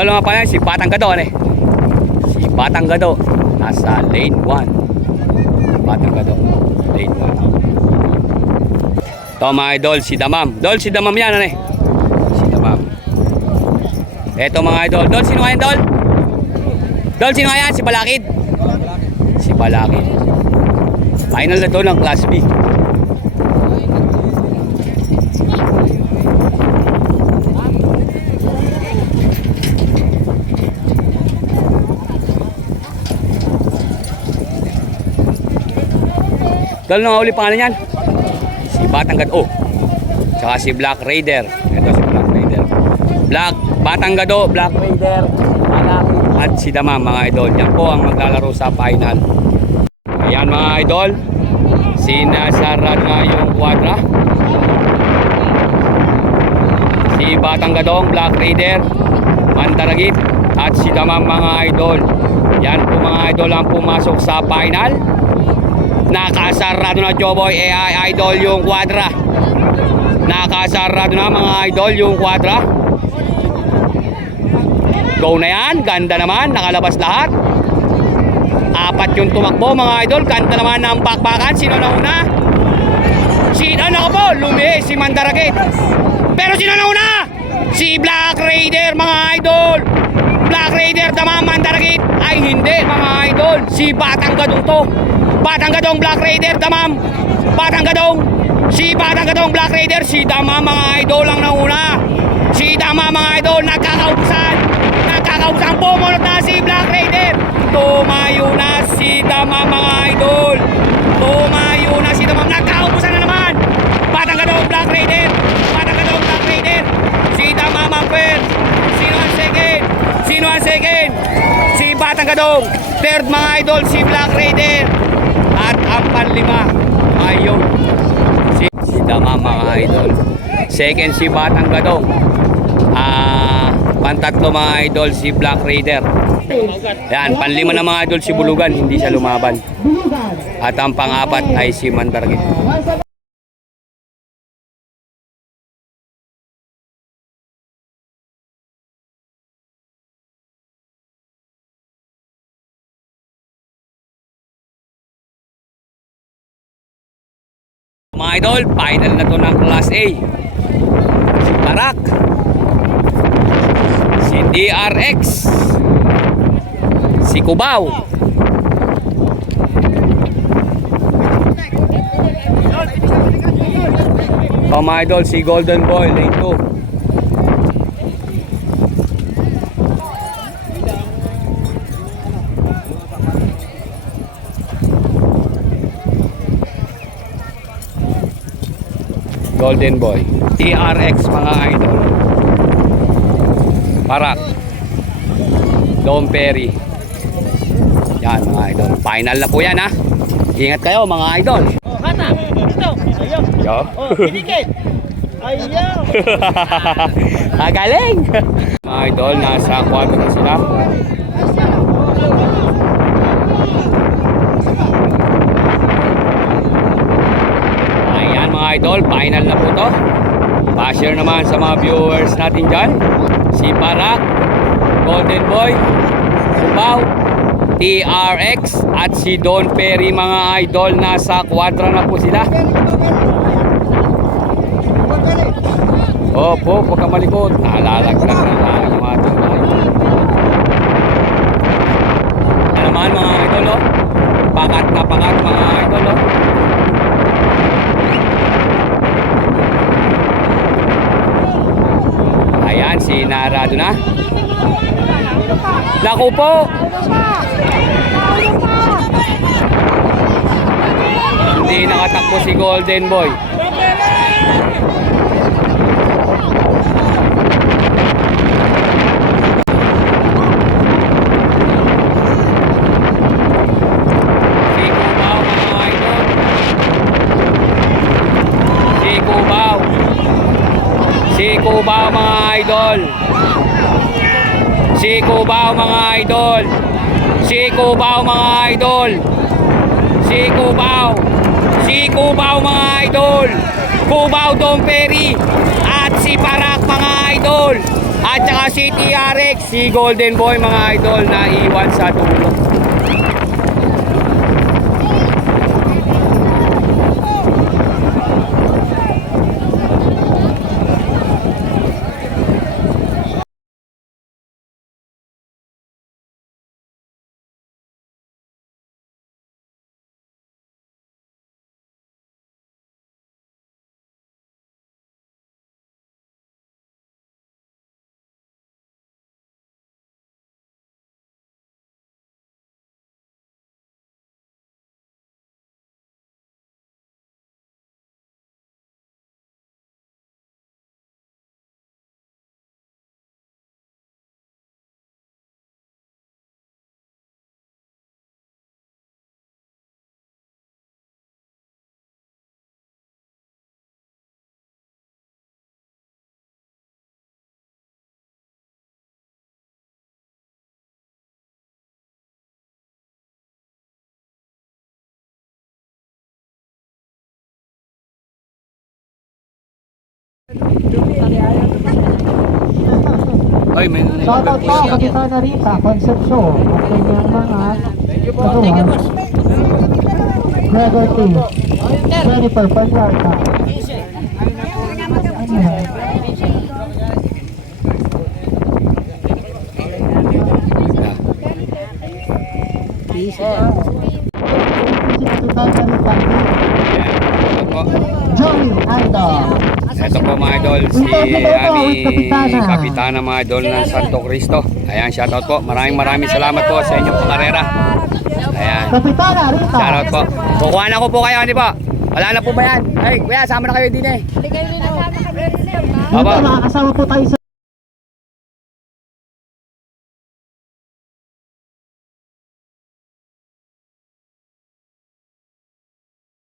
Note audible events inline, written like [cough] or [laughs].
Dalawa pa yan, si Batang Gado, ano eh. Si Batang Gado, nasa lane 1. Batang Gado, lane 1. Ito mga idol, si Damam. Dol, si Damam yan, ano eh. Si Damam. Ito mga idol. Dol, sino nga yan, Dol? Dol, sino nga yan? Si Balakid. Si Balakid. Final na to ng Class B. Dahil nung huli pangalan yan? Si Batang Gado. Tsaka si Black Raider. Ito si Black Raider. Black, Batang Gado, Black Raider, at si Dama mga idol. Yan po ang maglalaro sa final. Ayan mga idol. Sinasarad nga yung kwadra. Si Batang Gadong, Black Raider, Mandaragit, at si Dama mga idol. Yan po mga idol ang pumasok sa final. Nakasarado na Joboy AI Idol yung kwadra. Nakasarado na mga idol yung kwadra. Go na yan. Ganda naman. Nakalabas lahat. Apat yung tumakbo mga idol. Ganda naman ng bakbakan. Sino na una? Si, ano ko po? Lumi, si Mandaragit. Pero sino na una? Si Black Raider mga idol. Black Raider tama Mandaragit. Ay hindi mga idol. Si Batang Gadong to. Batang Gadong Black Raider tamam. Batang Gadong. Si Batang Gadong Black Raider. Si Dama mga idol ang nauna. Si Dama mga idol nagkakaubusan. Nagkakaubusan. Pumunot na si Black Raider. Tumayo na si Dama mga idol. Tumayo na si Dama. Nagkakaubusan na naman. Batang Gadong Black Raider. Batang Gadong Black Raider. Si Dama first. Sino ang second? Sino ang second? Si Batang Gadong. Third mga idol si Black Raider. Panlima ayun si, si Dama mga idol. Second si Batang Gadong. Ah, pantatlo mga idol si Black Raider. Yan, panlima na mga idol si Bulugan, hindi siya lumaban. At ang pang-apat ay si Mandargit. Mga idol, final na to ng Class A. Si Tarak. Si DRX. Si Cubao. Oh, mga idol, si Golden Boy, lane 2. Golden Boy. TRX mga idol. Parak. Dom Perry. Yan mga idol. Final na po yan ha. Ingat kayo mga idol. Oh, hata. Ito. Ayaw. Yo. Oh, binigay. Ayaw. [laughs] ah, galing. [laughs] mga idol, nasa kwadro na sila. Ayan mga idol, final na po to. Pa-share naman sa mga viewers natin dyan. Si Parak, Golden Boy, Subaw, TRX at si Don Perry mga idol nasa kwadra na po sila. Opo, huwag ka malikot. Nalalaglag na lang yung ating mga idol. Ano naman mga idol, oh? Pakat na pakat mga idol, oh. Ayan, sinarado na. Naku po! Hindi nakatakbo si Golden Boy. Si Cubao mga idol. Si Cubao. Si Cubao mga idol. Si Cubao mga idol. Si Cubao mga idol. Si Cubao. Si Cubao mga idol. Cubao Dom Perry at si Parak mga idol. At saka si TRX, si Golden Boy mga idol na iwan sa dulo. Ay, may Shoutout po, Kapitana Rita, Concepcion, at kanyang mga katuwan. Gregor T. Jennifer Palyarta. Ano yan? Si Kapitana Rita, Ito po. Joey Idol. Ito po mga idol, si aming kapitana mga idol ng Santo Cristo. Ayan, shoutout po. Maraming maraming salamat po sa inyong karera. Ayan, Kapitana Rita. shoutout po. Kukuha na ko po kayo, hindi po? Wala na po ba yan? Ay, kuya, sama na kayo din eh. Baba. makakasama po tayo sa